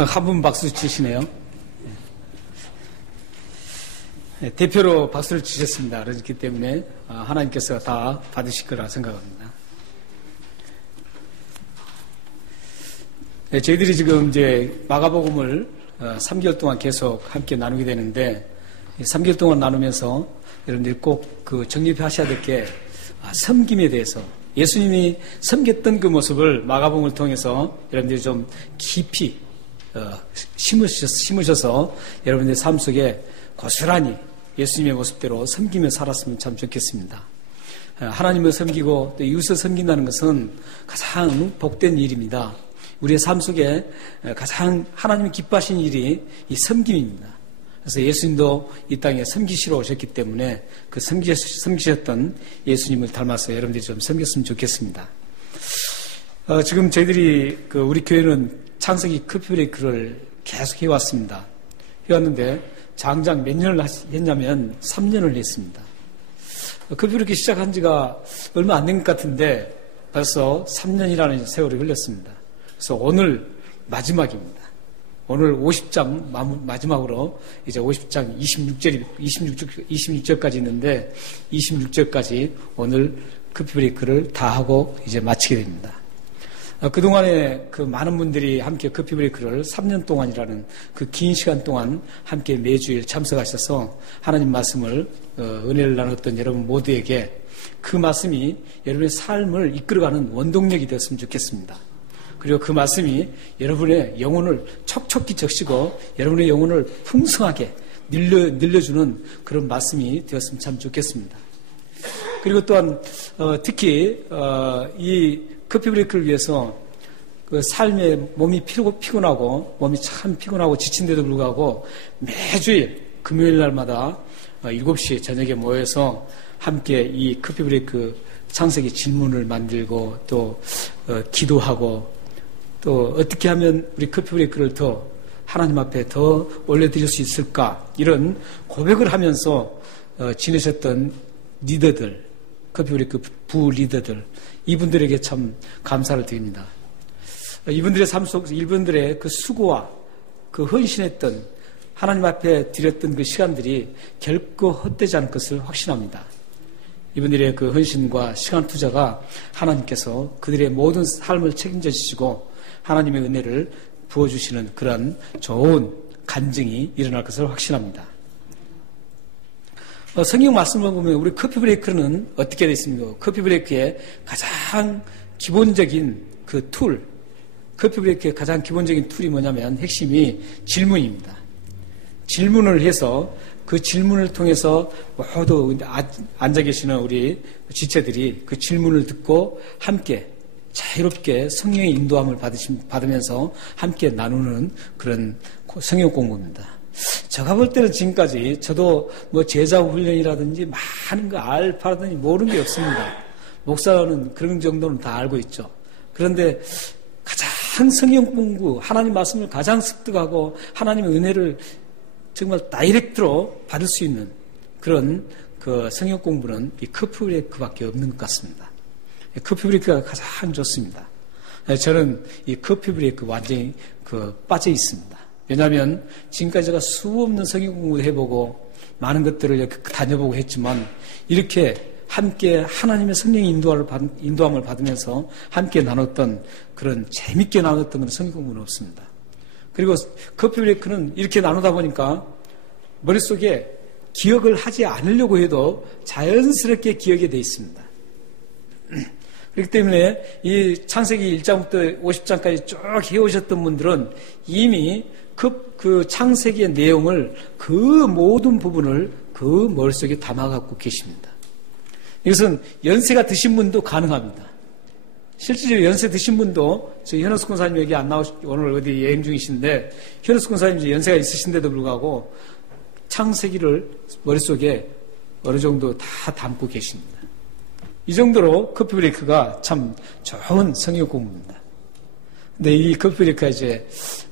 딱 한 분 박수 치시네요. 네, 대표로 박수를 주셨습니다. 그렇기 때문에 하나님께서 다 받으실 거라 생각합니다. 네, 저희들이 지금 이제 마가복음을 3개월 동안 계속 함께 나누게 되는데 3개월 동안 나누면서 여러분들이 꼭 그 정립하셔야 될 게 섬김에 대해서 예수님이 섬겼던 그 모습을 마가복음을 통해서 여러분들이 좀 깊이 심으셔서 여러분들의 삶 속에 고스란히 예수님의 모습대로 섬기며 살았으면 참 좋겠습니다. 하나님을 섬기고 또 이웃을 섬긴다는 것은 가장 복된 일입니다. 우리의 삶 속에 가장 하나님이 기뻐하시는 일이 이 섬김입니다. 그래서 예수님도 이 땅에 섬기시러 오셨기 때문에 그 섬기셨던 예수님을 닮아서 여러분들이 좀 섬겼으면 좋겠습니다. 지금 저희들이 우리 교회는 창세기 커피 브레이크를 계속 해왔습니다. 해왔는데 장장 몇 년을 했냐면 3년을 했습니다. 커피 브레이크 시작한 지가 얼마 안 된 것 같은데 벌써 3년이라는 세월이 흘렀습니다. 그래서 오늘 마지막입니다. 오늘 50장 마지막으로 이제 50장 26절까지 있는데 26절까지 오늘 커피 브레이크를 다 하고 이제 마치게 됩니다. 그동안에 그 많은 분들이 함께 커피 브레이크를 3년 동안이라는 그 긴 시간 동안 함께 매주일 참석하셔서 하나님 말씀을 은혜를 나눴던 여러분 모두에게 그 말씀이 여러분의 삶을 이끌어가는 원동력이 되었으면 좋겠습니다. 그리고 그 말씀이 여러분의 영혼을 촉촉히 적시고 여러분의 영혼을 풍성하게 늘려주는 그런 말씀이 되었으면 참 좋겠습니다. 그리고 또한 특히 이 커피 브레이크를 위해서 그 삶에 몸이 피곤하고 몸이 참 피곤하고 지친데도 불구하고 매주일 금요일 날마다 7시 저녁에 모여서 함께 이 커피 브레이크 창세기 질문을 만들고 또 기도하고 또 어떻게 하면 우리 커피 브레이크를 더 하나님 앞에 더 올려드릴 수 있을까 이런 고백을 하면서 지내셨던 리더들, 커피 브레이크 부 리더들 이분들에게 참 감사를 드립니다. 이분들의 삶 속 이분들의 그 수고와 그 헌신했던 하나님 앞에 드렸던 그 시간들이 결코 헛되지 않을 것을 확신합니다. 이분들의 그 헌신과 시간 투자가 하나님께서 그들의 모든 삶을 책임져 주시고 하나님의 은혜를 부어주시는 그런 좋은 간증이 일어날 것을 확신합니다. 성경 말씀을 보면 우리 커피 브레이크는 어떻게 되어 있습니까? 커피 브레이크의 가장 기본적인 그 툴, 커피 브레이크의 가장 기본적인 툴이 뭐냐면 핵심이 질문입니다. 질문을 해서 그 질문을 통해서 모두 앉아 계시는 우리 지체들이 그 질문을 듣고 함께 자유롭게 성령의 인도함을 받으면서 함께 나누는 그런 성경 공부입니다. 제가 볼 때는 지금까지 저도 뭐 제자 훈련이라든지 많은 거 알파라든지 모르는 게 없습니다. 목사는 그런 정도는 다 알고 있죠. 그런데 가장 성경 공부, 하나님 말씀을 가장 습득하고 하나님의 은혜를 정말 다이렉트로 받을 수 있는 그런 그 성경 공부는 이 커피 브레이크밖에 없는 것 같습니다. 커피 브레이크가 가장 좋습니다. 저는 이 커피 브레이크 완전히 빠져 있습니다. 왜냐하면 지금까지 제가 수없는 성경 공부도 해보고 많은 것들을 이렇게 다녀보고 했지만 이렇게 함께 하나님의 성령의 인도함을 받으면서 함께 나눴던 그런 재밌게 나눴던 그런 성경 공부는 없습니다. 그리고 커피 브레이크는 이렇게 나누다 보니까 머릿속에 기억을 하지 않으려고 해도 자연스럽게 기억이 되어 있습니다. 그렇기 때문에 이 창세기 1장부터 50장까지 쭉 해오셨던 분들은 이미 그 창세기의 내용을 그 모든 부분을 그 머릿속에 담아갖고 계십니다. 이것은 연세가 드신 분도 가능합니다. 실제로 연세 드신 분도 저희 현우수 권사님 여기 안 오늘 어디 여행 중이신데 현우수 권사님 연세가 있으신데도 불구하고 창세기를 머릿속에 어느 정도 다 담고 계십니다. 이 정도로 커피 브레이크가 참 좋은 성경 공부입니다. 근데 이 커피 브레이크가 이제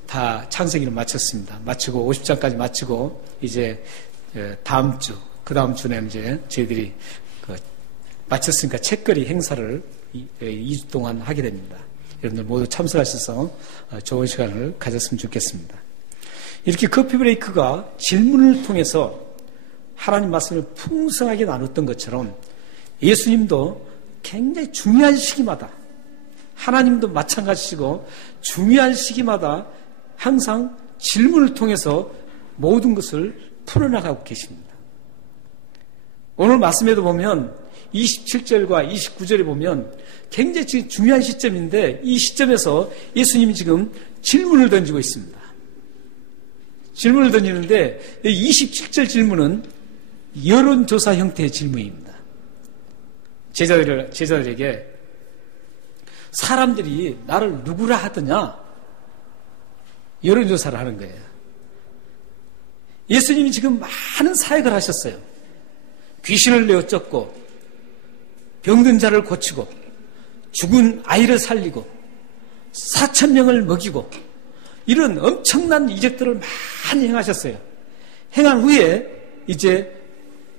다 창세기를 마쳤습니다. 마치고 50장까지 마치고 이제 다음 주, 그 다음 주는 이제 저희들이 마쳤으니까 책거리 행사를 2주 동안 하게 됩니다. 여러분들 모두 참석하셔서 좋은 시간을 가졌으면 좋겠습니다. 이렇게 커피 브레이크가 질문을 통해서 하나님 말씀을 풍성하게 나눴던 것처럼 예수님도 굉장히 중요한 시기마다, 하나님도 마찬가지시고 중요한 시기마다 항상 질문을 통해서 모든 것을 풀어나가고 계십니다. 오늘 말씀에도 보면 27절과 29절에 보면 굉장히 지금 중요한 시점인데, 이 시점에서 예수님이 지금 질문을 던지고 있습니다. 질문을 던지는데 27절 질문은 여론조사 형태의 질문입니다. 제자들에게 사람들이 나를 누구라 하더냐, 여론조사를 하는 거예요. 예수님이 지금 많은 사역을 하셨어요. 귀신을 내어 쫓고, 병든 자를 고치고, 죽은 아이를 살리고, 4,000명을 먹이고, 이런 엄청난 이적들을 많이 행하셨어요. 행한 후에 이제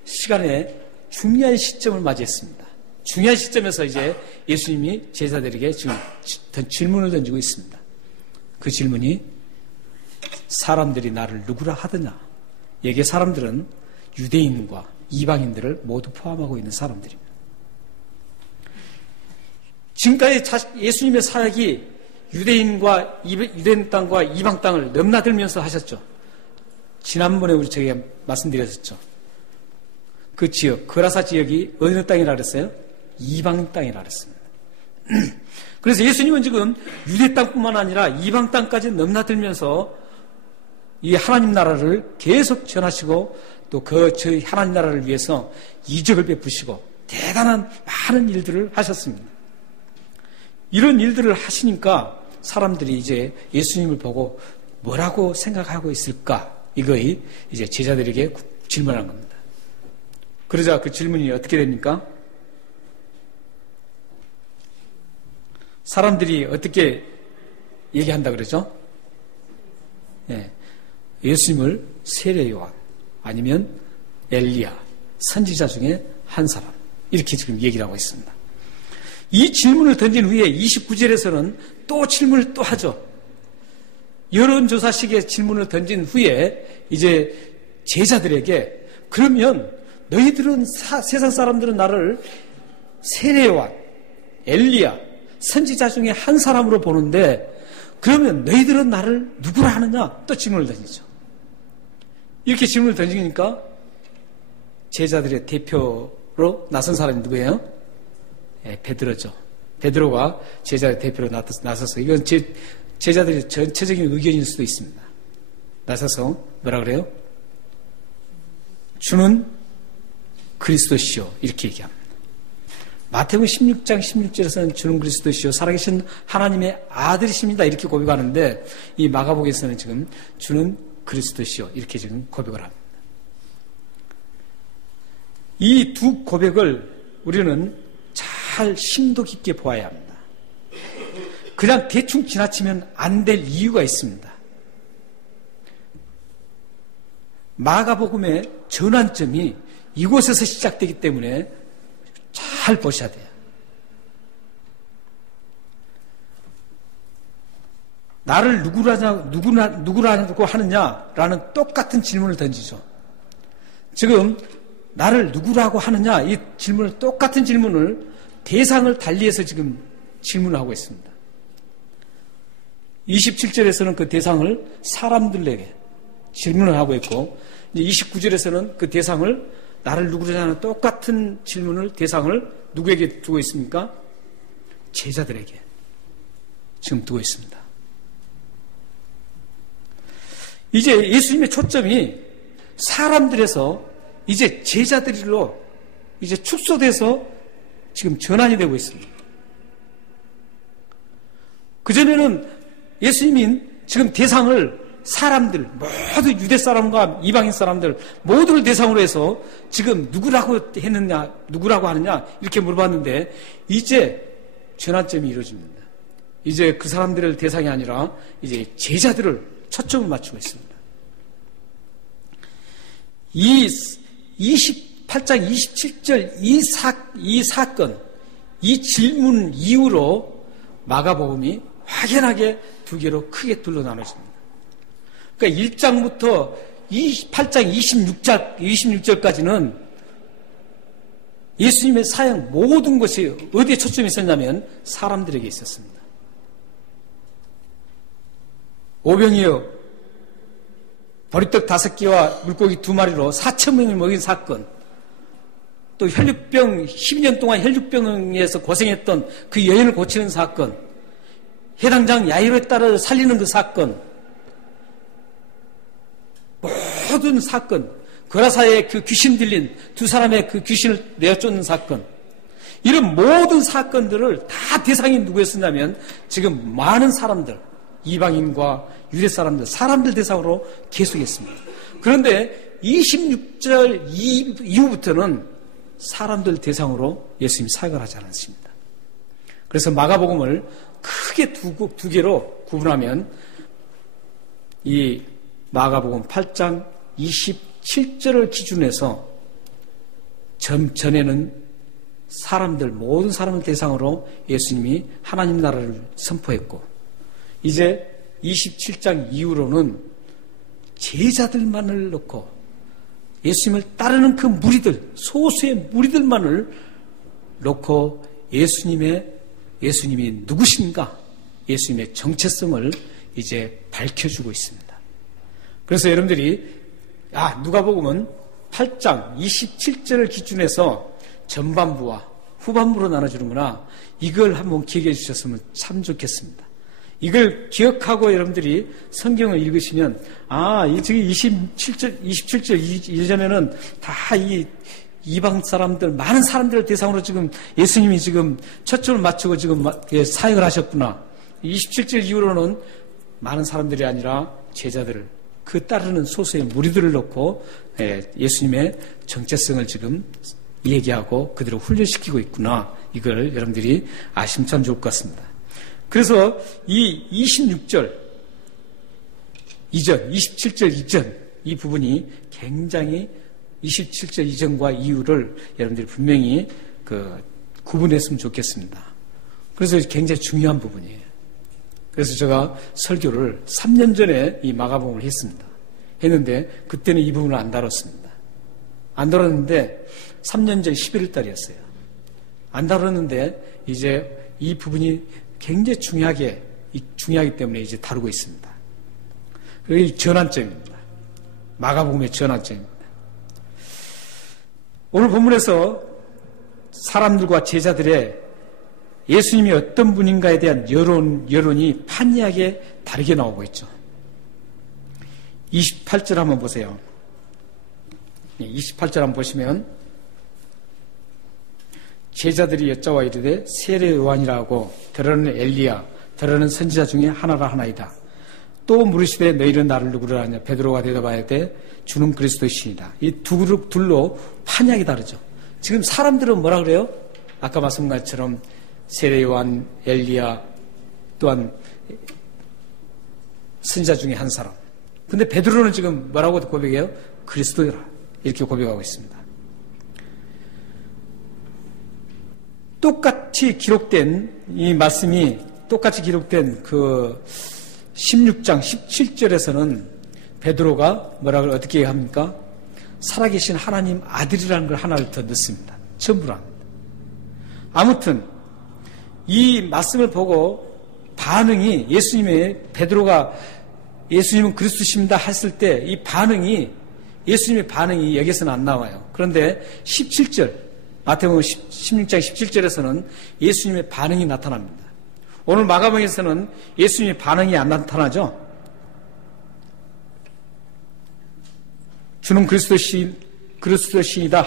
시간에 중요한 시점을 맞이했습니다. 중요한 시점에서 이제 예수님이 제자들에게 지금 질문을 던지고 있습니다. 그 질문이 사람들이 나를 누구라 하더냐. 여기에 사람들은 유대인과 이방인들을 모두 포함하고 있는 사람들입니다. 지금까지 예수님의 사역이 유대인 땅과 이방 땅을 넘나들면서 하셨죠. 지난번에 우리 저희가 말씀드렸었죠. 그 지역, 거라사 지역이 어느 땅이라 그랬어요? 이방 땅이라 그랬습니다. 그래서 예수님은 지금 유대 땅뿐만 아니라 이방 땅까지 넘나들면서 이 하나님 나라를 계속 전하시고, 또 저희 하나님 나라를 위해서 이적을 베푸시고 대단한 많은 일들을 하셨습니다. 이런 일들을 하시니까 사람들이 이제 예수님을 보고 뭐라고 생각하고 있을까? 이거의 이제 제자들에게 질문한 겁니다. 그러자 그 질문이 어떻게 됩니까? 사람들이 어떻게 얘기한다 그러죠? 예. 예수님을 세례 요한, 아니면 엘리야, 선지자 중에 한 사람, 이렇게 지금 얘기를 하고 있습니다. 이 질문을 던진 후에 29절에서는 또 질문을 또 하죠. 여론조사식의 질문을 던진 후에 이제 제자들에게, 그러면 너희들은 세상 사람들은 나를 세례 요한, 엘리야, 선지자 중에 한 사람으로 보는데, 그러면 너희들은 나를 누구라 하느냐? 또 질문을 던지죠. 이렇게 질문을 던지니까 제자들의 대표로 나선 사람이 누구예요? 베드로죠. 베드로가 제자의 대표로 나서서, 이건 제자들의 전체적인 의견일 수도 있습니다. 나서서 뭐라 그래요? 주는 그리스도시요, 이렇게 얘기합니다. 마태복음 16장 16절에서는 주는 그리스도시요 살아계신 하나님의 아들이십니다, 이렇게 고백하는데, 이 마가복음에서는 지금 주는 그리스도시요 이렇게 지금 고백을 합니다. 이 두 고백을 우리는 잘 심도 깊게 보아야 합니다. 그냥 대충 지나치면 안 될 이유가 있습니다. 마가복음의 전환점이 이곳에서 시작되기 때문에 잘 보셔야 돼요. 나를 누구라고 하느냐라는 똑같은 질문을 던지죠. 지금 나를 누구라고 하느냐, 이 질문을, 똑같은 질문을 대상을 달리해서 지금 질문을 하고 있습니다. 27절에서는 그 대상을 사람들에게 질문을 하고 있고, 이제 29절에서는 그 대상을 나를 누구라 하는 똑같은 질문을, 대상을 누구에게 두고 있습니까? 제자들에게 지금 두고 있습니다. 이제 예수님의 초점이 사람들에서 이제 제자들로 이제 축소돼서 지금 전환이 되고 있습니다. 그전에는 예수님이 지금 대상을 사람들, 모두 유대 사람과 이방인 사람들 모두를 대상으로 해서 지금 누구라고 했느냐, 누구라고 하느냐 이렇게 물어봤는데, 이제 전환점이 이루어집니다. 이제 그 사람들을 대상이 아니라 이제 제자들을 초점을 맞추고 있습니다. 이 28장 27절 이 사건, 이 질문 이후로 마가복음이 확연하게 두 개로 크게 둘로 나눠집니다. 그러니까 1장부터 8장 26절까지는 예수님의 사역 모든 것이 어디에 초점이 있었냐면 사람들에게 있었습니다. 오병이어 보리떡 5개와 물고기 2마리로 4,000명을 먹인 사건, 또 혈류병 12년 동안 혈류병에서 고생했던 그 여인을 고치는 사건, 해당장 야이로에 따라 살리는 그 사건, 모든 사건, 거라사에 그 귀신 들린 두 사람의 그 귀신을 내어쫓는 사건, 이런 모든 사건들을 다 대상이 누구였었냐면 지금 많은 사람들, 이방인과 유대 사람들 대상으로 계속했습니다. 그런데 26절 이후부터는 사람들 대상으로 예수님이 사역을 하지 않았습니다. 그래서 마가복음을 크게 두 개로 구분하면 이 마가복음 8장 27절을 기준해서 전에는 모든 사람을 대상으로 예수님이 하나님 나라를 선포했고, 이제 27장 이후로는 제자들만을 넣고 예수님을 따르는 그 무리들, 소수의 무리들만을 놓고 예수님이 누구신가, 예수님의 정체성을 이제 밝혀주고 있습니다. 그래서 여러분들이 누가복음은 8장 27절을 기준해서 전반부와 후반부로 나눠주는구나, 이걸 한번 기억해 주셨으면 참 좋겠습니다. 이걸 기억하고 여러분들이 성경을 읽으시면, 저기 27절 이전에는 다 이 이방 사람들, 많은 사람들을 대상으로 지금 예수님이 지금 초점을 맞추고 지금 사역을 하셨구나. 27절 이후로는 많은 사람들이 아니라 제자들을, 그 따르는 소수의 무리들을 놓고 예수님의 정체성을 지금 얘기하고 그들을 훈련시키고 있구나. 이걸 여러분들이 아시면 참 좋을 것 같습니다. 그래서 이 26절 이전, 27절 이전, 이 부분이 굉장히 27절 이전과 이후를 여러분들이 분명히 구분했으면 좋겠습니다. 그래서 굉장히 중요한 부분이에요. 그래서 제가 설교를 3년 전에 이 마가복음을 했는데 그때는 이 부분을 안 다뤘습니다. 안 다뤘는데 3년 전 11월 달이었어요. 안 다뤘는데 이제 이 부분이 굉장히 중요하기 때문에 이제 다루고 있습니다. 그게 전환점입니다. 마가복음의 전환점입니다. 오늘 본문에서 사람들과 제자들의 예수님이 어떤 분인가에 대한 여론이 판이하게 다르게 나오고 있죠. 28절 한번 보세요. 28절 한번 보시면, 제자들이 여짜와 이르되 세례 요한이라 하고 더러는 엘리야, 더러는 선지자 중에 하나라 하나이다. 또 물으시되 너희는 나를 누구라 하냐. 베드로가 대답하여 되 주는 그리스도시이다. 이 두 그룹 둘로 판이하게 다르죠. 지금 사람들은 뭐라 그래요? 아까 말씀한 것처럼 세례 요한, 엘리야, 또한 선지자 중에 한 사람. 근데 베드로는 지금 뭐라고 고백해요? 그리스도라, 이렇게 고백하고 있습니다. 똑같이 기록된 이 말씀이 똑같이 기록된 그 16장 17절에서는 베드로가 뭐라고 어떻게 합니까? 살아계신 하나님 아들이라는 걸 하나를 더 넣습니다. 첨부를 합니다. 아무튼 이 말씀을 보고 반응이, 베드로가 예수님은 그리스도십니다 했을 때 이 반응이, 예수님의 반응이 여기서는 안 나와요. 그런데 17절, 마태복음 16장 17절에서는 예수님의 반응이 나타납니다. 오늘 마가복음에서는 예수님의 반응이 안 나타나죠. 주는 그리스도시이다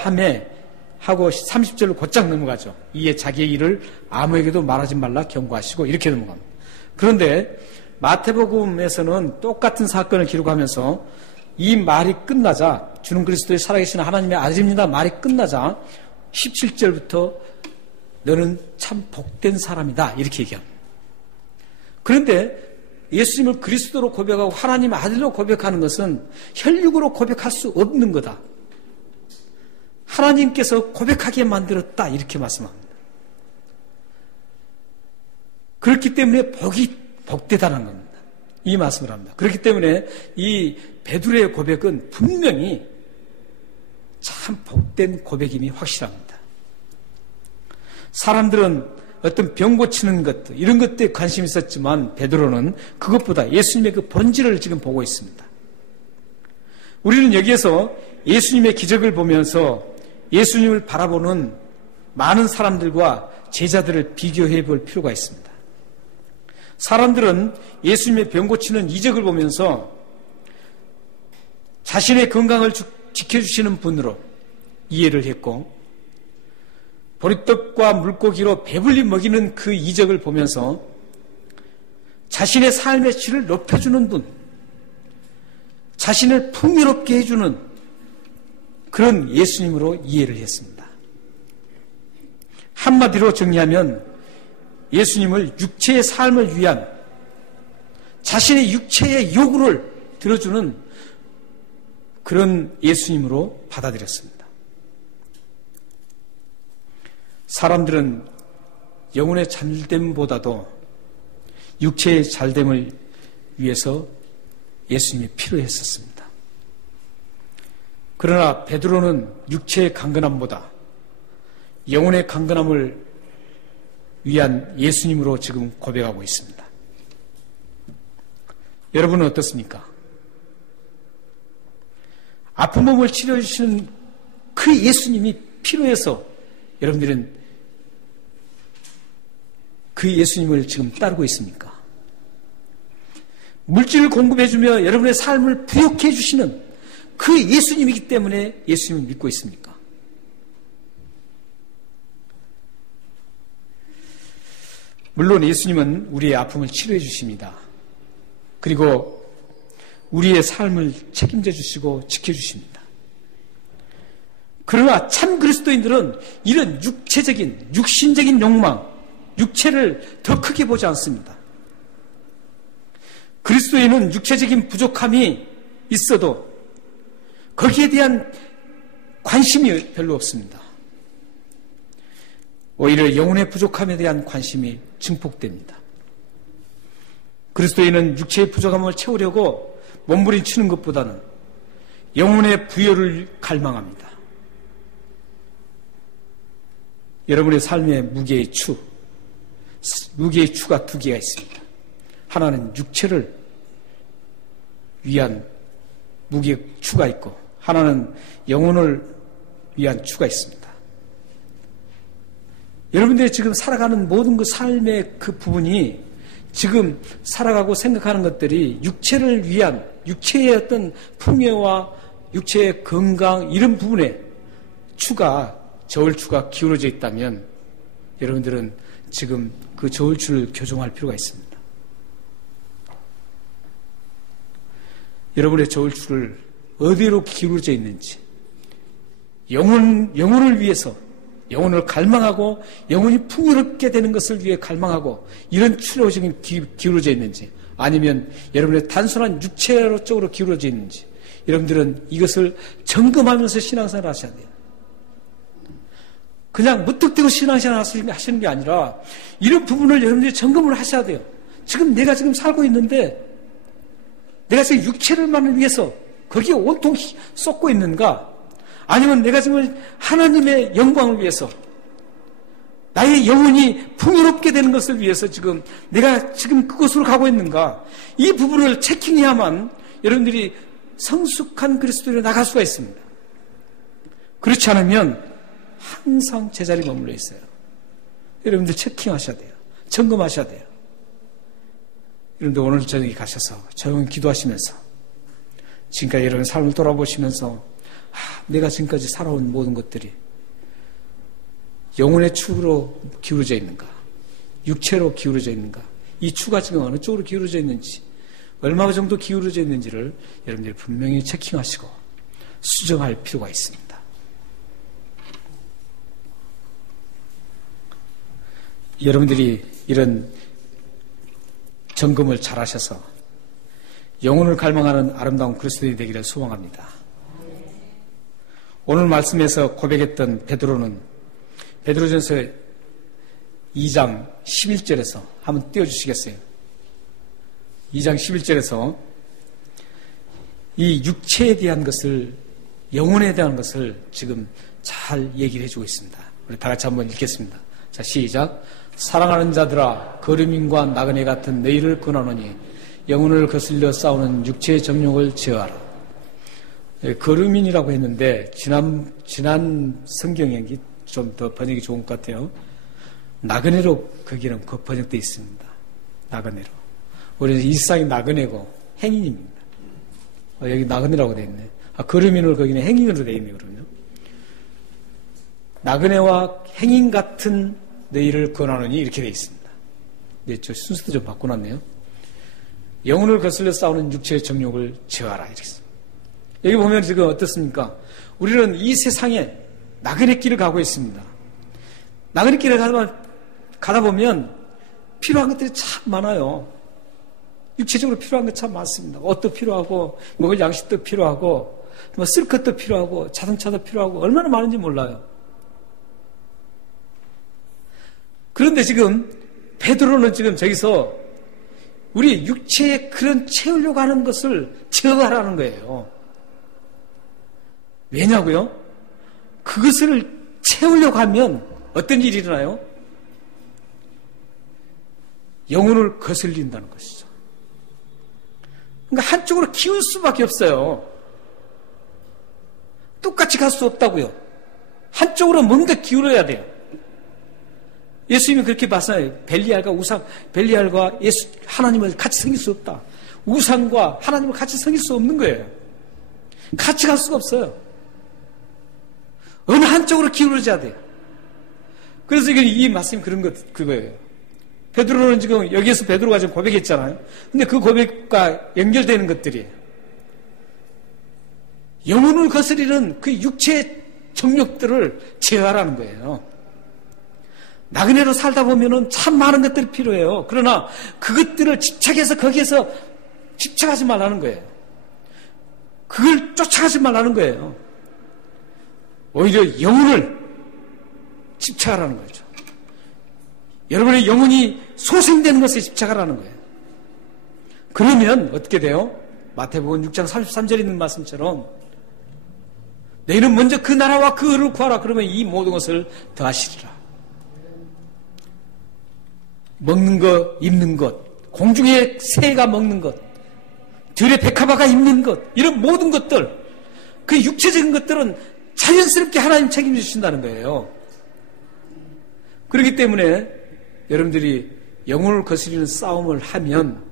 하고 30절로 곧장 넘어가죠. 이에 자기의 일을 아무에게도 말하지 말라 경고하시고 이렇게 넘어갑니다. 그런데 마태복음에서는 똑같은 사건을 기록하면서 이 말이 끝나자, 주는 그리스도의 살아계신 하나님의 아들입니다 말이 끝나자 17절부터 너는 참 복된 사람이다 이렇게 얘기합니다. 그런데 예수님을 그리스도로 고백하고 하나님 아들로 고백하는 것은 혈육으로 고백할 수 없는 거다. 하나님께서 고백하게 만들었다 이렇게 말씀합니다. 그렇기 때문에 복되다는 겁니다. 이 말씀을 합니다. 그렇기 때문에 이 베드로의 고백은 분명히 참 복된 고백임이 확실합니다. 사람들은 어떤 병 고치는 것, 이런 것들에 관심이 있었지만 베드로는 그것보다 예수님의 그 본질을 지금 보고 있습니다. 우리는 여기에서 예수님의 기적을 보면서 예수님을 바라보는 많은 사람들과 제자들을 비교해 볼 필요가 있습니다. 사람들은 예수님의 병 고치는 이적을 보면서 자신의 건강을 지켜주시는 분으로 이해를 했고, 보리떡과 물고기로 배불리 먹이는 그 이적을 보면서 자신의 삶의 질을 높여주는 분, 자신을 풍요롭게 해주는 그런 예수님으로 이해를 했습니다. 한마디로 정리하면 예수님을 육체의 삶을 위한 자신의 육체의 요구를 들어주는 그런 예수님으로 받아들였습니다. 사람들은 영혼의 잘됨보다도 육체의 잘됨을 위해서 예수님이 필요했었습니다. 그러나 베드로는 육체의 강건함보다 영혼의 강건함을 위한 예수님으로 지금 고백하고 있습니다. 여러분은 어떻습니까? 아픈 몸을 치료해 주시는 그 예수님이 필요해서 여러분들은 그 예수님을 지금 따르고 있습니까? 물질을 공급해주며 여러분의 삶을 부욕해 주시는 그 예수님이기 때문에 예수님을 믿고 있습니까? 물론 예수님은 우리의 아픔을 치료해 주십니다. 그리고 우리의 삶을 책임져 주시고 지켜주십니다. 그러나 참 그리스도인들은 이런 육신적인 욕망, 육체를 더 크게 보지 않습니다. 그리스도인은 육체적인 부족함이 있어도 거기에 대한 관심이 별로 없습니다. 오히려 영혼의 부족함에 대한 관심이 증폭됩니다. 그리스도인은 육체의 부족함을 채우려고 몸부림치는 것보다는 영혼의 부여를 갈망합니다. 여러분의 삶의 무게의 추가 두 개가 있습니다. 하나는 육체를 위한 무게의 추가 있고, 하나는 영혼을 위한 추가 있습니다. 여러분들이 지금 살아가는 모든 그 삶의 그 부분이 지금 살아가고 생각하는 것들이 육체를 위한 육체의 어떤 풍요와 육체의 건강 이런 부분에 저울추가 기울어져 있다면 여러분들은 지금 그 저울추를 교정할 필요가 있습니다. 여러분의 저울추를 어디로 기울어져 있는지, 영혼을 위해서, 영혼을 갈망하고 영혼이 풍요롭게 되는 것을 위해 갈망하고 이런 추로 지금 기울어져 있는지, 아니면 여러분의 단순한 육체로 쪽으로 기울어져 있는지, 여러분들은 이것을 점검하면서 신앙생활을 하셔야 돼요. 그냥 무턱대고 신앙생활 하시는 게 아니라 이런 부분을 여러분들이 점검을 하셔야 돼요. 지금 내가 살고 있는데 내가 지금 육체를만을 위해서 거기에 온통 쏟고 있는가, 아니면 내가 지금 하나님의 영광을 위해서 나의 영혼이 풍요롭게 되는 것을 위해서 내가 그곳으로 가고 있는가, 이 부분을 체킹해야만 여러분들이 성숙한 그리스도로 나갈 수가 있습니다. 그렇지 않으면 항상 제자리에 머물러 있어요. 여러분들 체킹하셔야 돼요. 점검하셔야 돼요. 여러분들 오늘 저녁에 가셔서 조용히 기도하시면서 지금까지 여러분 삶을 돌아보시면서 내가 지금까지 살아온 모든 것들이 영혼의 축으로 기울어져 있는가, 육체로 기울어져 있는가, 이 축가 지금 어느 쪽으로 기울어져 있는지, 얼마 정도 기울어져 있는지를 여러분들이 분명히 체킹하시고 수정할 필요가 있습니다. 여러분들이 이런 점검을 잘 하셔서 영혼을 갈망하는 아름다운 그리스도인이 되기를 소망합니다. 오늘 말씀에서 고백했던 베드로는 베드로전서 2장 11절에서 한번 띄워주시겠어요? 2장 11절에서 이 육체에 대한 것을, 영혼에 대한 것을 지금 잘 얘기를 해주고 있습니다. 우리 다 같이 한번 읽겠습니다. 자, 시작. 사랑하는 자들아, 거름인과 나그네 같은 너희를 권하노니 영혼을 거슬려 싸우는 육체의 정욕을 제어하라. 거름인이라고 했는데 지난 성경에 좀 더 번역이 좋은 것 같아요. 나그네로 거기는 번역되어 있습니다. 나그네로. 우리는 일상이 나그네고 행인입니다. 여기 나그네라고 되어 있네. 거름인으로 거기는 행인으로 되어 있네, 그러면. 나그네와 행인 같은 너희를 권하노니 이렇게 되어 있습니다. 네, 저 순서도 좀 바꿔놨네요. 영혼을 거슬려 싸우는 육체의 정욕을 제어하라. 이렇게 했습니다. 여기 보면 지금 어떻습니까? 우리는 이 세상에 나그네 길을 가고 있습니다. 나그네 길을 가다 보면 필요한 것들이 참 많아요. 육체적으로 필요한 것 참 많습니다. 옷도 필요하고, 먹을 양식도 필요하고, 뭐 쓸 것도 필요하고, 자동차도 필요하고, 얼마나 많은지 몰라요. 그런데 지금 베드로는 지금 저기서 우리 육체에 그런 채우려고 하는 것을 제어하라는 거예요. 왜냐고요? 그것을 채우려고 하면 어떤 일이 일어나요? 영혼을 거슬린다는 것이죠. 그러니까 한쪽으로 기울 수밖에 없어요. 똑같이 갈 수 없다고요. 한쪽으로 뭔가 기울어야 돼요. 예수님이 그렇게 봤어요. 벨리알과 하나님을 같이 섬길 수 없다. 우상과 하나님을 같이 섬길 수 없는 거예요. 같이 갈 수가 없어요. 어느 한쪽으로 기울어져야 돼요. 그래서 이 말씀이 그거예요. 베드로는 지금 여기에서 베드로가 지금 고백했잖아요. 근데 그 고백과 연결되는 것들이 영혼을 거스리는 그 육체의 정욕들을 제어하라는 거예요. 나그네로 살다 보면은 참 많은 것들이 필요해요. 그러나 그것들을 집착해서 거기에서 집착하지 말라는 거예요. 그걸 쫓아가지 말라는 거예요. 오히려 영혼을 집착하라는 거죠. 여러분의 영혼이 소생되는 것에 집착하라는 거예요. 그러면 어떻게 돼요? 마태복음 6장 33절에 있는 말씀처럼 너희는 먼저 그 나라와 그 의를 구하라. 그러면 이 모든 것을 더하시리라. 먹는 것, 입는 것, 공중의 새가 먹는 것, 들의 백합화가 입는 것, 이런 모든 것들, 그 육체적인 것들은 자연스럽게 하나님 책임져 주신다는 거예요. 그렇기 때문에 여러분들이 영혼을 거스리는 싸움을 하면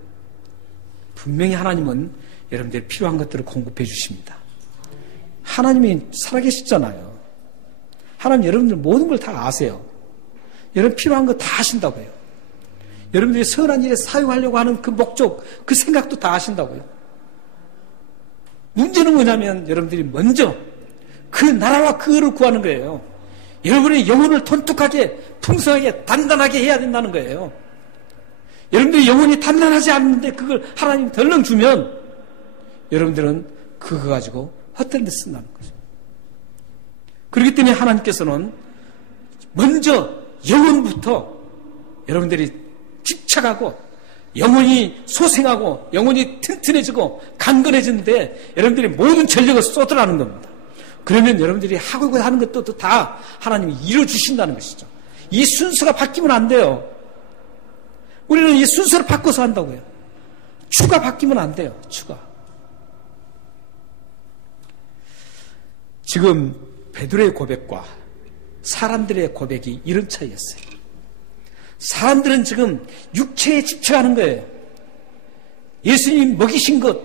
분명히 하나님은 여러분들이 필요한 것들을 공급해 주십니다. 하나님이 살아계시잖아요. 하나님 여러분들 모든 걸 다 아세요. 여러분 필요한 거 다 아신다고요. 여러분들이 선한 일에 사용하려고 하는 그 목적, 그 생각도 다 아신다고요. 문제는 뭐냐면 여러분들이 먼저 그 나라와 그 의를 구하는 거예요. 여러분의 영혼을 돈독하게, 풍성하게, 단단하게 해야 된다는 거예요. 여러분들이 영혼이 단단하지 않는데 그걸 하나님 덜렁 주면 여러분들은 그거 가지고 헛된 데 쓴다는 거죠. 그렇기 때문에 하나님께서는 먼저 영혼부터 여러분들이 집착하고 영혼이 소생하고 영혼이 튼튼해지고 강건해지는데 여러분들이 모든 전력을 쏟으라는 겁니다. 그러면 여러분들이 하고 하는 것도 다 하나님이 이루어주신다는 것이죠. 이 순서가 바뀌면 안 돼요. 우리는 이 순서를 바꿔서 한다고요. 추가 바뀌면 안 돼요. 추가. 지금 베드로의 고백과 사람들의 고백이 이런 차이였어요. 사람들은 지금 육체에 집착하는 거예요. 예수님 먹이신 것,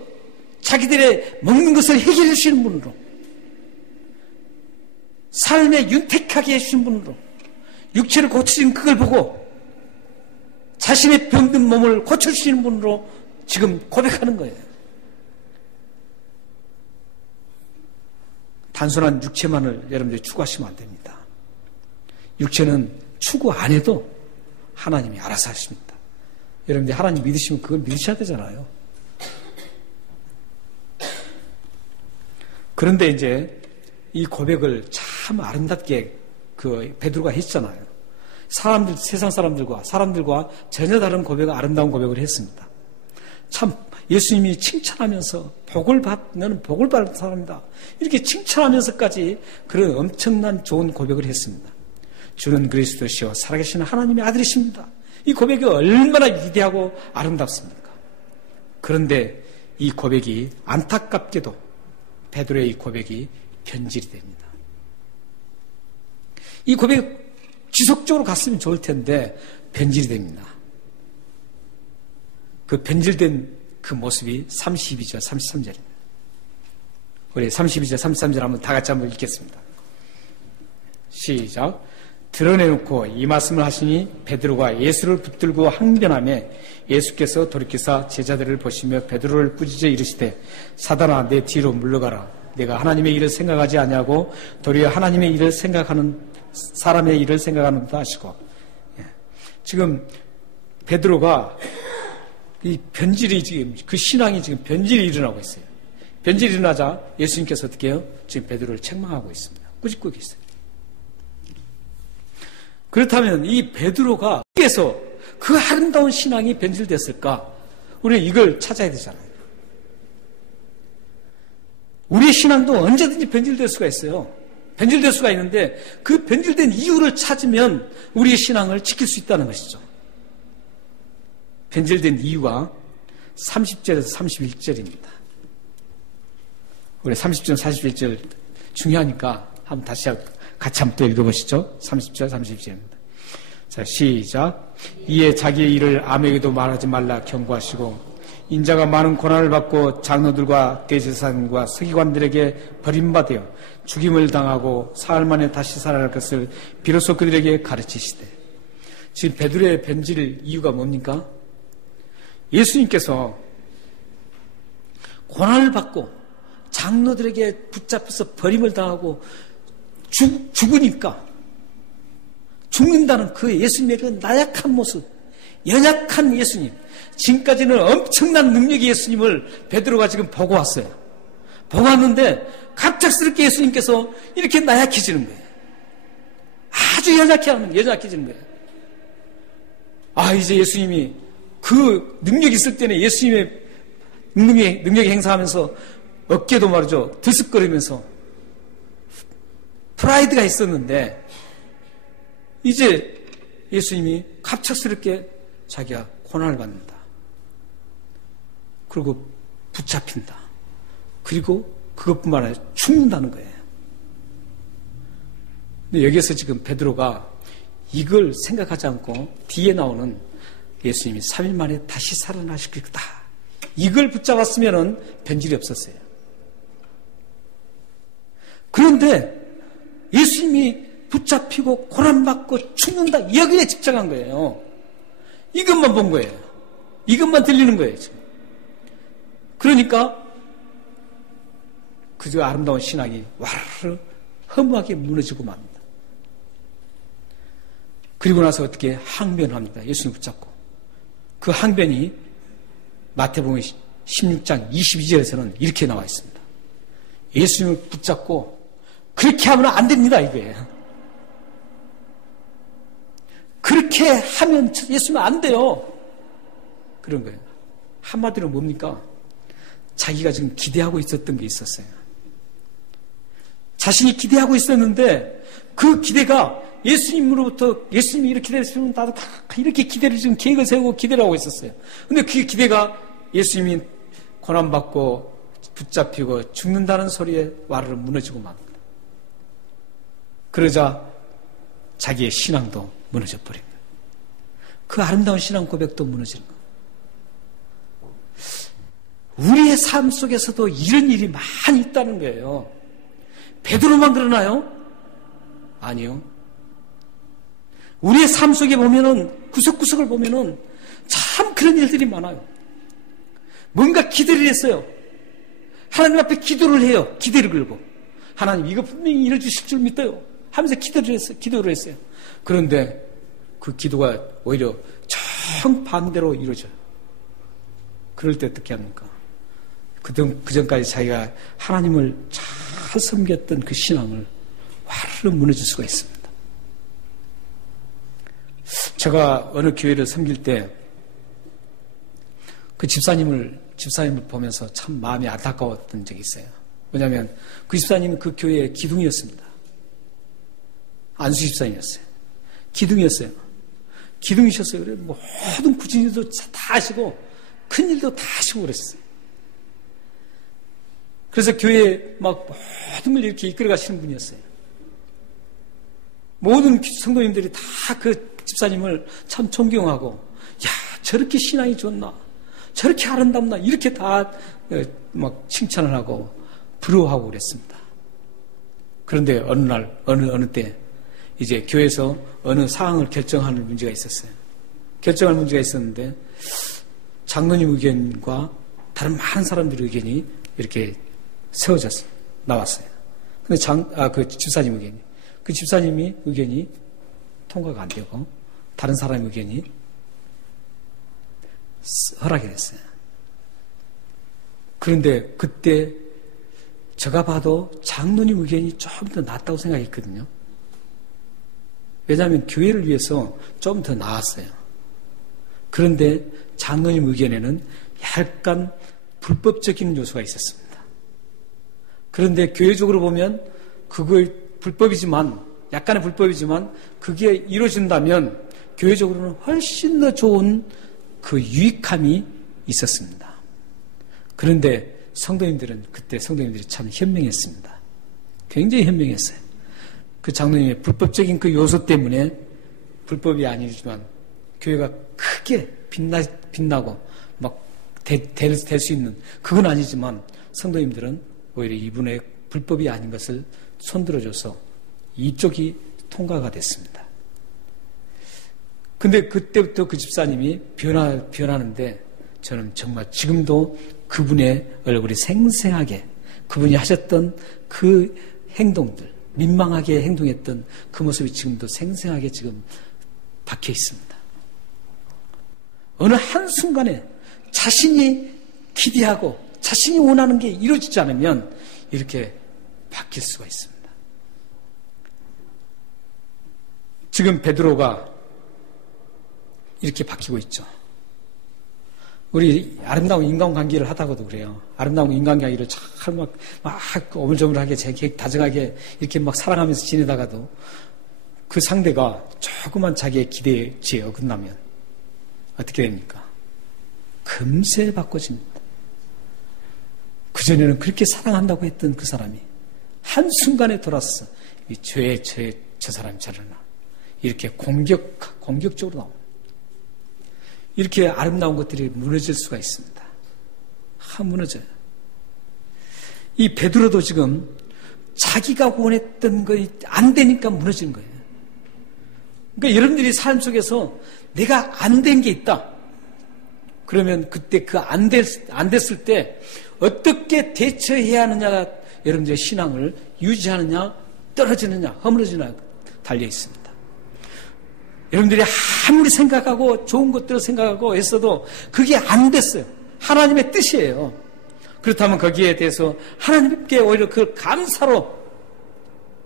자기들의 먹는 것을 해결해 주시는 분으로, 삶에 윤택하게 해주신 분으로, 육체를 고치신 그걸 보고 자신의 병든 몸을 고쳐주시는 분으로 지금 고백하는 거예요. 단순한 육체만을 여러분들이 추구하시면 안 됩니다. 육체는 추구 안 해도 하나님이 알아서 하십니다. 여러분들이 하나님 믿으시면 그걸 믿으셔야 되잖아요. 그런데 이제 이 고백을 참 아름답게 그 베드로가 했잖아요. 세상 사람들과 전혀 다른 아름다운 고백을 했습니다. 참, 예수님이 칭찬하면서 너는 복을 받은 사람이다. 이렇게 칭찬하면서까지 그런 엄청난 좋은 고백을 했습니다. 주는 그리스도시요 살아계신 하나님의 아들이십니다. 이 고백이 얼마나 위대하고 아름답습니까? 그런데 이 고백이 안타깝게도 베드로의 이 고백이 변질이 됩니다. 이 고백 지속적으로 갔으면 좋을 텐데 변질이 됩니다. 그 변질된 그 모습이 32절, 33절입니다. 우리 32절, 33절 다 같이 한번 읽겠습니다. 시작. 드러내놓고 이 말씀을 하시니 베드로가 예수를 붙들고 항변하며 예수께서 돌이키사 제자들을 보시며 베드로를 꾸짖어 이르시되 사단아 내 뒤로 물러가라. 내가 하나님의 일을 생각하지 아니하고 도리어 하나님의 일을 생각하는 사람의 일을 생각하는다 하시고. 지금 베드로가 이 변질이 지금 그 신앙이 지금 변질이 일어나고 있어요. 변질이 일어나자 예수님께서 어떻게 해요? 지금 베드로를 책망하고 있습니다. 꾸짖고 계세요. 그렇다면 이 베드로가 어디에서 그 아름다운 신앙이 변질됐을까? 우리는 이걸 찾아야 되잖아요. 우리의 신앙도 언제든지 변질될 수가 있어요. 변질될 수가 있는데 그 변질된 이유를 찾으면 우리의 신앙을 지킬 수 있다는 것이죠. 변질된 이유가 30절에서 31절입니다. 우리 30절, 41절 중요하니까 한번 다시 같이 한번 또 읽어보시죠. 30절, 31절입니다. 자, 시작. 이에 자기의 일을 아무에게도 말하지 말라 경고하시고 인자가 많은 고난을 받고 장로들과 대제사장과 서기관들에게 버림받아 죽임을 당하고 사흘 만에 다시 살아날 것을 비로소 그들에게 가르치시되. 지금 베드로의 변질 이유가 뭡니까? 예수님께서 고난을 받고 장로들에게 붙잡혀서 버림을 당하고 죽으니까 죽는다는 그 예수님의 그 나약한 모습, 연약한 예수님, 지금까지는 엄청난 능력의 예수님을 베드로가 지금 보고 왔어요. 보고 왔는데 갑작스럽게 예수님께서 이렇게 나약해지는 거예요. 아주 연약해지는 거예요. 아, 이제 예수님이 그 능력이 있을 때는 예수님의 능력이 행사하면서 어깨도 말이죠, 들썩거리면서 프라이드가 있었는데 이제 예수님이 갑작스럽게 자기가 고난을 받는다. 그리고 붙잡힌다. 그리고 그것뿐만 아니라 죽는다는 거예요. 근데 여기에서 지금 베드로가 이걸 생각하지 않고 뒤에 나오는 예수님이 3일 만에 다시 살아나실 거다. 이걸 붙잡았으면 변질이 없었어요. 그런데 예수님이 붙잡히고 고난받고 죽는다. 여기에 집중한 거예요. 이것만 본 거예요. 이것만 들리는 거예요. 지금. 그러니까 그저 아름다운 신앙이 와르르 허무하게 무너지고 맙니다. 그리고 나서 어떻게 항변합니다. 예수님 붙잡고. 그 항변이 마태복음 16장 22절에서는 이렇게 나와 있습니다. 예수님을 붙잡고 그렇게 하면 안 됩니다. 이거예요. 그렇게 하면 예수님은 안 돼요. 그런 거예요. 한마디로 뭡니까? 자기가 지금 기대하고 있었던 게 있었어요. 자신이 기대하고 있었는데 그 기대가 예수님으로부터 예수님이 이렇게 되시면 나도 다 이렇게 기대를 지금 계획을 세우고 기대를 하고 있었어요. 근데 그 기대가 예수님이 고난받고 붙잡히고 죽는다는 소리에 와르르 무너지고 맙니다. 그러자 자기의 신앙도 무너져 버립니다. 그 아름다운 신앙 고백도 무너지는 거예요. 우리의 삶 속에서도 이런 일이 많이 있다는 거예요. 베드로만 그러나요? 아니요. 우리의 삶 속에 보면은 구석구석을 보면은 참 그런 일들이 많아요. 뭔가 기대를 했어요. 하나님 앞에 기도를 해요. 기대를 걸고 하나님 이거 분명히 이뤄주실 줄 믿어요 하면서 기도를 했어요. 그런데 그 기도가 오히려 정반대로 이루어져요. 그럴 때 어떻게 합니까? 그전까지 자기가 하나님을 잘 섬겼던 그 신앙을 와르르 무너질 수가 있습니다. 제가 어느 교회를 섬길 때 그 집사님을 보면서 참 마음이 안타까웠던 적이 있어요. 왜냐하면 그 집사님은 그 교회의 기둥이었습니다. 안수 집사님이었어요. 기둥이었어요. 기둥이셨어요. 그래 모든 구진일도 다 하시고 큰 일도 다 하시고 그랬어요. 그래서 교회에 막 모든 걸 이렇게 이끌어 가시는 분이었어요. 모든 성도님들이 다 그 집사님을 참 존경하고, 야, 저렇게 신앙이 좋나? 저렇게 아름답나? 이렇게 다 막 칭찬을 하고 부러워하고 그랬습니다. 그런데 어느 날, 어느 때 이제 교회에서 어느 사항을 결정하는 문제가 있었어요. 결정할 문제가 있었는데 장로님 의견과 다른 많은 사람들의 의견이 이렇게 세워졌어요. 나왔어요. 근데 그 집사님 의견이. 그 집사님이 의견이 통과가 안 되고 다른 사람의 의견이 허락이 됐어요. 그런데 그때 제가 봐도 장로님 의견이 좀 더 낫다고 생각했거든요. 왜냐하면 교회를 위해서 좀 더 나았어요. 그런데 장로님 의견에는 약간 불법적인 요소가 있었습니다. 그런데 교회적으로 보면 그걸 불법이지만, 약간의 불법이지만 그게 이루어진다면 교회적으로는 훨씬 더 좋은 그 유익함이 있었습니다. 그런데 그때 성도님들이 참 현명했습니다. 굉장히 현명했어요. 그 장로님의 불법적인 그 요소 때문에 불법이 아니지만 교회가 크게 빛나고 막 될 수 있는, 그건 아니지만 성도님들은 오히려 이분의 불법이 아닌 것을 손들어줘서 이쪽이 통과가 됐습니다. 근데 그때부터 그 집사님이 변하는데 저는 정말 지금도 그분의 얼굴이 생생하게, 그분이 하셨던 그 행동들, 민망하게 행동했던 그 모습이 지금도 생생하게 지금 박혀 있습니다. 어느 한순간에 자신이 기대하고 자신이 원하는 게 이루어지지 않으면 이렇게 바뀔 수가 있습니다. 지금 베드로가 이렇게 바뀌고 있죠. 우리 아름다운 인간관계를 하다가도 그래요. 아름다운 인간관계를 참 막 오물조물하게 다정하게 이렇게 막 사랑하면서 지내다가도 그 상대가 조그만 자기의 기대치에 어긋나면 어떻게 됩니까? 금세 바꿔집니다. 그전에는 그렇게 사랑한다고 했던 그 사람이 한순간에 돌아서 저 사람이 저러나 이렇게 공격적으로 나옵니다. 이렇게 아름다운 것들이 무너질 수가 있습니다. 무너져요. 이 베드로도 지금 자기가 원했던 것이 안 되니까 무너지는 거예요. 그러니까 여러분들이 삶 속에서 내가 안 된 게 있다. 그러면 그때 그 안 됐을 때 어떻게 대처해야 하느냐가 여러분들의 신앙을 유지하느냐, 떨어지느냐, 허물어지느냐 달려 있습니다. 여러분들이 아무리 생각하고 좋은 것들을 생각하고 했어도 그게 안 됐어요. 하나님의 뜻이에요. 그렇다면 거기에 대해서 하나님께 오히려 그걸 감사로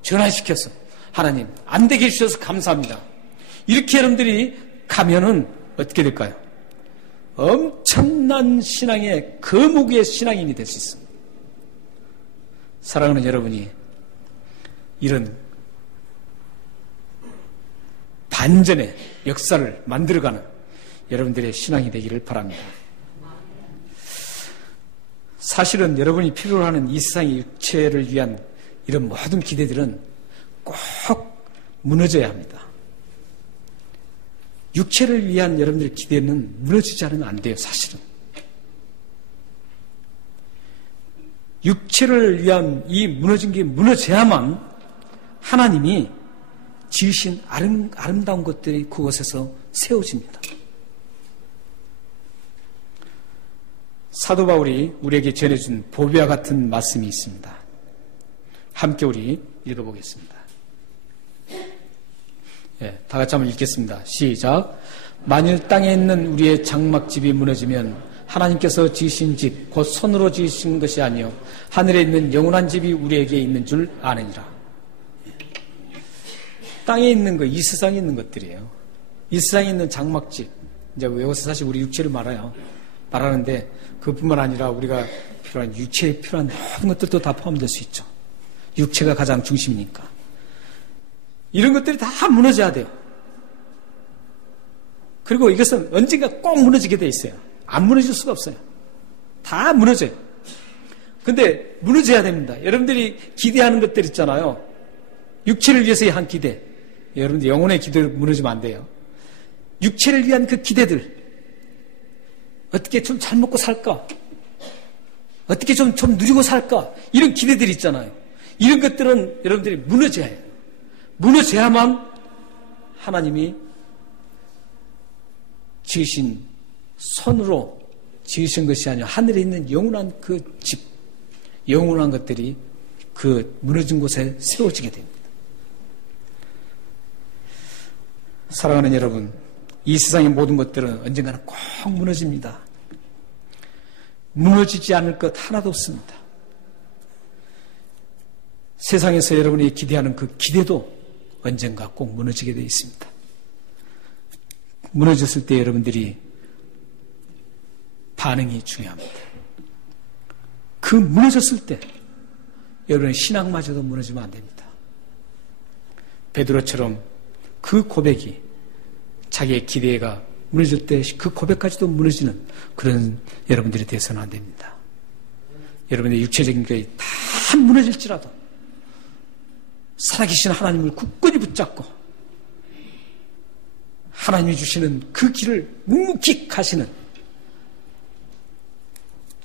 전환시켜서 하나님 안 되게 해주셔서 감사합니다. 이렇게 여러분들이 가면은 어떻게 될까요? 엄청난 신앙의 거목의 신앙인이 될 수 있습니다. 사랑하는 여러분이 이런 반전의 역사를 만들어가는 여러분들의 신앙이 되기를 바랍니다. 사실은 여러분이 필요로 하는 이 세상의 육체를 위한 이런 모든 기대들은 꼭 무너져야 합니다. 육체를 위한 여러분들의 기대는 무너지지 않으면 안 돼요, 사실은. 육체를 위한 이 무너진 게 무너져야만 하나님이 지으신 아름다운 것들이 그곳에서 세워집니다. 사도 바울이 우리에게 전해준 보배와 같은 말씀이 있습니다. 함께 우리 읽어보겠습니다. 다 같이 한번 읽겠습니다. 시작. 만일 땅에 있는 우리의 장막집이 무너지면 하나님께서 지으신 집, 곧 손으로 지으신 것이 아니요 하늘에 있는 영원한 집이 우리에게 있는 줄 아느니라. 땅에 있는 것, 이 세상에 있는 것들이에요. 이 세상에 있는 장막집, 이제 외워서 사실 우리 육체를 말하는데 그뿐만 아니라 우리가 필요한 육체에 필요한 모든 것들도 다 포함될 수 있죠. 육체가 가장 중심이니까. 이런 것들이 다 무너져야 돼요. 그리고 이것은 언젠가 꼭 무너지게 돼 있어요. 안 무너질 수가 없어요. 다 무너져요. 근데 무너져야 됩니다. 여러분들이 기대하는 것들 있잖아요. 육체를 위해서의 한 기대. 여러분들 영혼의 기대를 무너지면 안 돼요. 육체를 위한 그 기대들. 어떻게 좀 잘 먹고 살까? 어떻게 좀 누리고 살까? 이런 기대들이 있잖아요. 이런 것들은 여러분들이 무너져야 해요. 무너져야만 하나님이 지으신 손으로 지으신 것이 아니라 하늘에 있는 영원한 그 집, 영원한 것들이 그 무너진 곳에 세워지게 됩니다. 사랑하는 여러분, 이 세상의 모든 것들은 언젠가는 꼭 무너집니다. 무너지지 않을 것 하나도 없습니다. 세상에서 여러분이 기대하는 그 기대도 언젠가 꼭 무너지게 되어 있습니다. 무너졌을 때 여러분들이 반응이 중요합니다. 그 무너졌을 때 여러분의 신앙마저도 무너지면 안 됩니다. 베드로처럼 그 고백이 자기의 기대가 무너질 때 그 고백까지도 무너지는 그런 여러분들이 되어서는 안 됩니다. 여러분의 육체적인 것이 다 무너질지라도 살아계신 하나님을 굳건히 붙잡고 하나님이 주시는 그 길을 묵묵히 가시는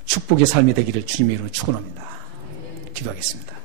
축복의 삶이 되기를 주님의 이름으로 축원합니다. 기도하겠습니다.